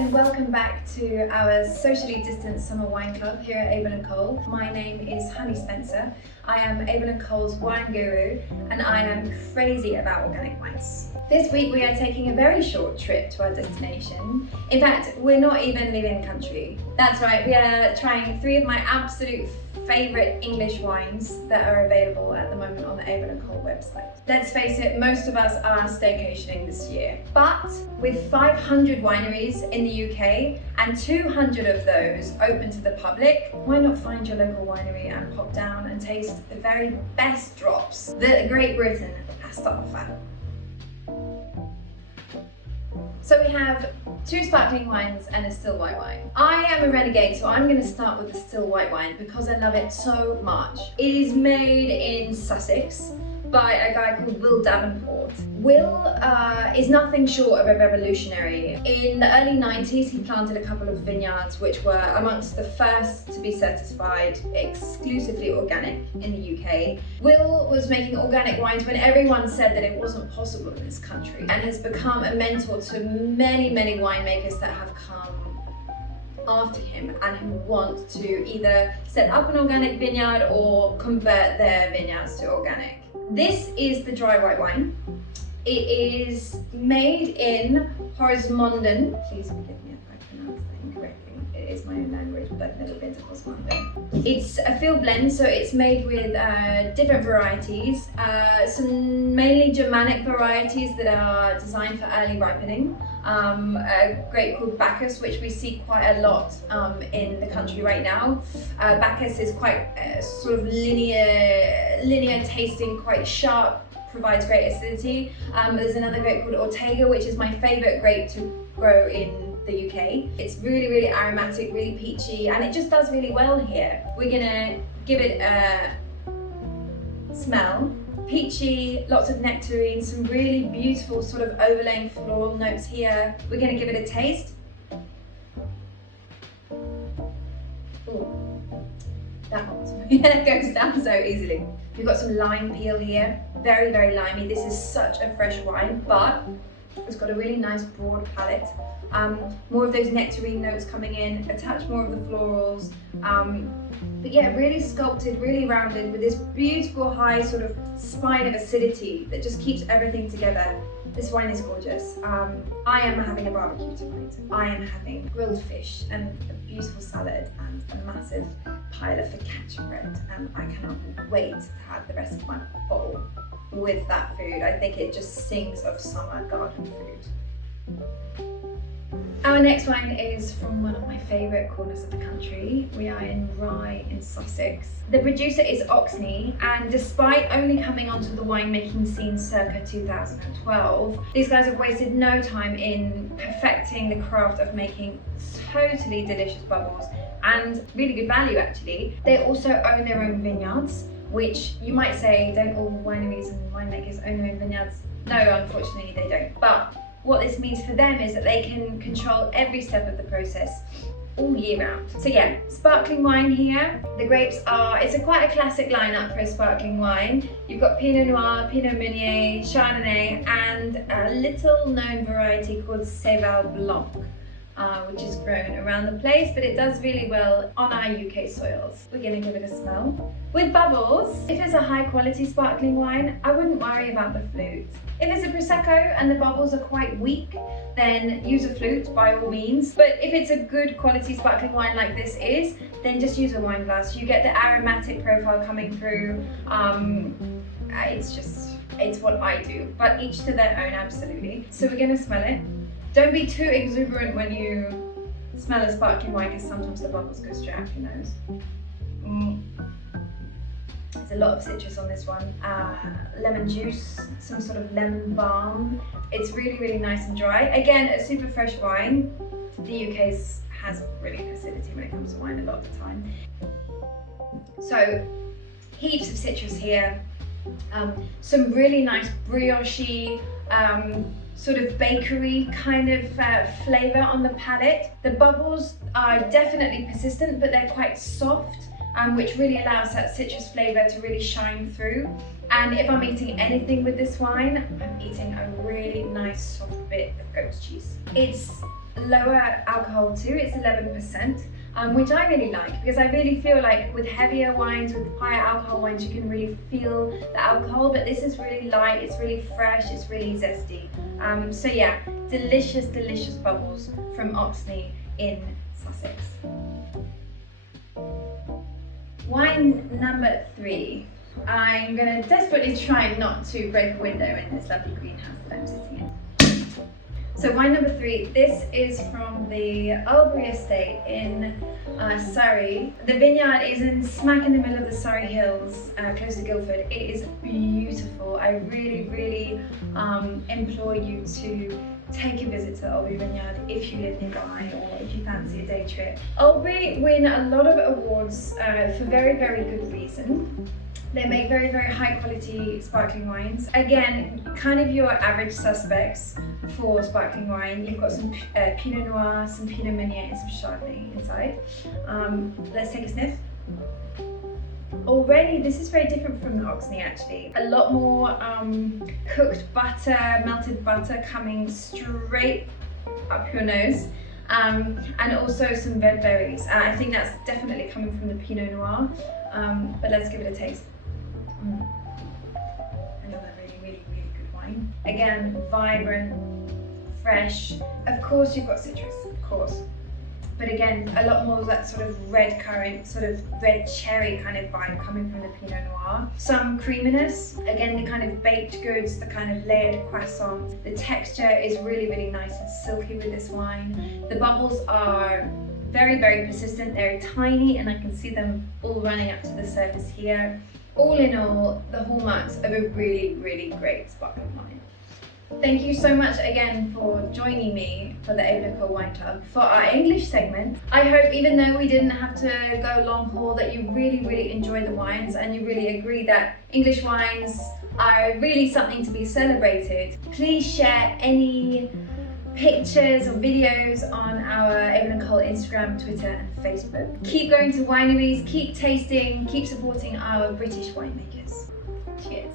and welcome back to our socially distanced summer wine club here at Abel Cole. My name is Honey Spencer. I am Abel Cole's wine guru and I am crazy about organic wines. This week we are taking a very short trip to our destination. In fact, we're not even leaving the country. That's right, we are trying 3 of my absolute favourite English wines that are available at the moment on the Abel Cole website. Let's face it, most of us are staycationing this year, but with 500 wineries in the UK and 200 of those open to the public, why not find your local winery and pop down and taste the very best drops that Great Britain has to offer. So we have 2 sparkling wines and a still white wine. I am a renegade, so I'm going to start with the still white wine because I love it so much. It is made in Sussex by a guy called Will Davenport. Will is nothing short of a revolutionary. In the early 90s, he planted a couple of vineyards which were amongst the first to be certified exclusively organic in the UK. Will was making organic wines when everyone said that it wasn't possible in this country, and has become a mentor to many winemakers that have come after him and who want to either set up an organic vineyard or convert their vineyards to organic. This is the dry white wine. It is made in Horsmonden. Please forgive me if I pronounce that incorrectly. It is my own language, but I've never been to Horsmonden. It's a field blend, so it's made with different varieties. Some mainly Germanic varieties that are designed for early ripening. A grape called Bacchus, which we see quite a lot in the country right now. Bacchus is quite sort of linear tasting, quite sharp, provides great acidity. There's another grape called Ortega, which is my favourite grape to grow in the UK. It's really aromatic, really peachy, and it just does really well here. We're gonna give it a smell. Peachy, lots of nectarine, some really beautiful sort of overlaying floral notes here. We're going to give it a taste. Ooh, that goes down so easily. We've got some lime peel here, very limey. This is such a fresh wine, but it's got a really nice broad palate. More of those nectarine notes coming in, a touch more of the florals. But yeah, really sculpted, really rounded, with this beautiful high sort of spine of acidity that just keeps everything together. This wine is gorgeous. I am having a barbecue tonight. I am having grilled fish and a beautiful salad and a massive pile of focaccia bread. And I cannot wait to have the rest of my bowl with that food. I think it just sings of summer garden food. Our next wine is from one of my favourite corners of the country. We are in Rye in Sussex. The producer is Oxney, and despite only coming onto the winemaking scene circa 2012, these guys have wasted no time in perfecting the craft of making totally delicious bubbles and really good value actually. They also own their own vineyards, which you might say, don't all wineries and winemakers own their own vineyards? No, unfortunately they don't. But what this means for them is that they can control every step of the process all year round. So yeah, sparkling wine here. The grapes it's quite a classic lineup for a sparkling wine. You've got Pinot Noir, Pinot Meunier, Chardonnay, and a little known variety called Cheval Blanc, which is grown around the place, but it does really well on our UK soils. We're gonna give it a smell. With bubbles, if it's a high quality sparkling wine, I wouldn't worry about the flute. If it's a Prosecco and the bubbles are quite weak, then use a flute by all means. But if it's a good quality sparkling wine like this is, then just use a wine glass. You get the aromatic profile coming through. It's what I do, but each to their own, absolutely. So we're gonna smell it. Don't be too exuberant when you smell a sparkling wine, because sometimes the bubbles go straight up your nose. There's a lot of citrus on this one. Lemon juice, some sort of lemon balm. It's really nice and dry. Again, a super fresh wine. The UK has brilliant acidity when it comes to wine a lot of the time. So, heaps of citrus here. Some really nice brioche, sort of bakery kind of flavour on the palate. The bubbles are definitely persistent, but they're quite soft, which really allows that citrus flavour to really shine through. And if I'm eating anything with this wine, I'm eating a really nice soft bit of goat's cheese. It's lower alcohol too, it's 11%, which I really like, because I really feel like with heavier wines, with higher alcohol wines, you can really feel the alcohol, but this is really light, it's really fresh, it's really zesty. So yeah, delicious, delicious bubbles from Oxney in Sussex. Wine number 3. I'm going to desperately try not to break a window in this lovely greenhouse that I'm sitting in. So wine number 3, this is from the Albury estate in Surrey. The vineyard is smack in the middle of the Surrey Hills, close to Guildford. It is beautiful. I really, really implore you to take a visit to Albury Vineyard if you live nearby or if you fancy a day trip. Albury win a lot of awards for very, very good reason. They make very, very high quality sparkling wines. Again, kind of your average suspects for sparkling wine. You've got some Pinot Noir, some Pinot Meunier and some Chardonnay inside. Let's take a sniff. Already, this is very different from the Oxney actually. A lot more cooked butter, melted butter coming straight up your nose. And also some red berries. I think that's definitely coming from the Pinot Noir, but let's give it a taste. Another really, really, really good wine. Again, vibrant, fresh. Of course you've got citrus, of course. But again, a lot more of that sort of red currant, sort of red cherry kind of vibe coming from the Pinot Noir. Some creaminess, again the kind of baked goods, the kind of layered croissant. The texture is really, really nice and silky with this wine. The bubbles are very, very persistent. They're tiny and I can see them all running up to the surface here. All in all, the hallmarks of a really, really great sparkling wine. Thank you so much again for joining me for the Abel Cole Wine Club for our English segment. I hope even though we didn't have to go long haul that you really, really enjoy the wines and you really agree that English wines are really something to be celebrated. Please share any pictures or videos on our Abel Cole Instagram, Twitter and Facebook. Keep going to wineries, keep tasting, keep supporting our British winemakers. Cheers.